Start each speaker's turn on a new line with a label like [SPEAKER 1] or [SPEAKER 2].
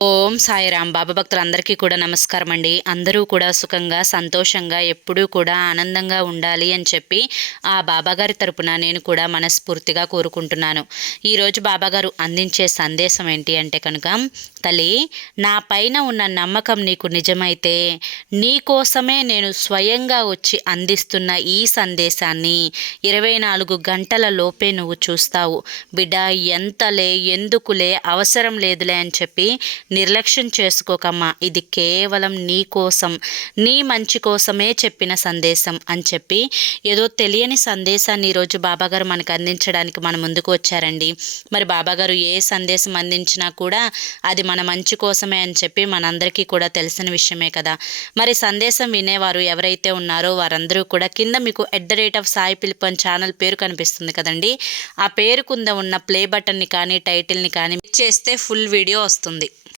[SPEAKER 1] ఓం సాయిరామ్. బాబా భక్తులందరికీ కూడా నమస్కారం అండి. అందరూ కూడా సుఖంగా సంతోషంగా ఎప్పుడూ కూడా ఆనందంగా ఉండాలి అని చెప్పి ఆ బాబాగారి తరపున నేను కూడా మనస్ఫూర్తిగా కోరుకుంటున్నాను. ఈరోజు బాబాగారు అందించే సందేశం ఏంటి అంటే కనుక తల్లి నా పైన ఉన్న నమ్మకం నీకు నిజమైతే నీ కోసమే నేను స్వయంగా వచ్చి అందిస్తున్న ఈ సందేశాన్ని ఇరవై నాలుగు గంటల లోపే నువ్వు చూస్తావు. బిడ్డ ఎంతలే ఎందుకులే అవసరం లేదులే అని చెప్పి నిర్లక్ష్యం చేసుకోకమ్మా. ఇది కేవలం నీ కోసం నీ మంచి కోసమే చెప్పిన సందేశం అని చెప్పి ఏదో తెలియని సందేశాన్ని ఈరోజు బాబాగారు మనకు అందించడానికి మన ముందుకు వచ్చారండి. మరి బాబాగారు ఏ సందేశం అందించినా కూడా అది మన మంచి కోసమే అని చెప్పి మనందరికీ కూడా తెలిసిన విషయమే కదా. మరి సందేశం వినేవారు ఎవరైతే ఉన్నారో వారందరూ కూడా కింద మీకు at the rate of Sai Pilupan channel పేరు కనిపిస్తుంది కదండి. ఆ పేరు కింద ఉన్న ప్లే బటన్ని కానీ టైటిల్ని కానీ చేస్తే ఫుల్ వీడియో వస్తుంది.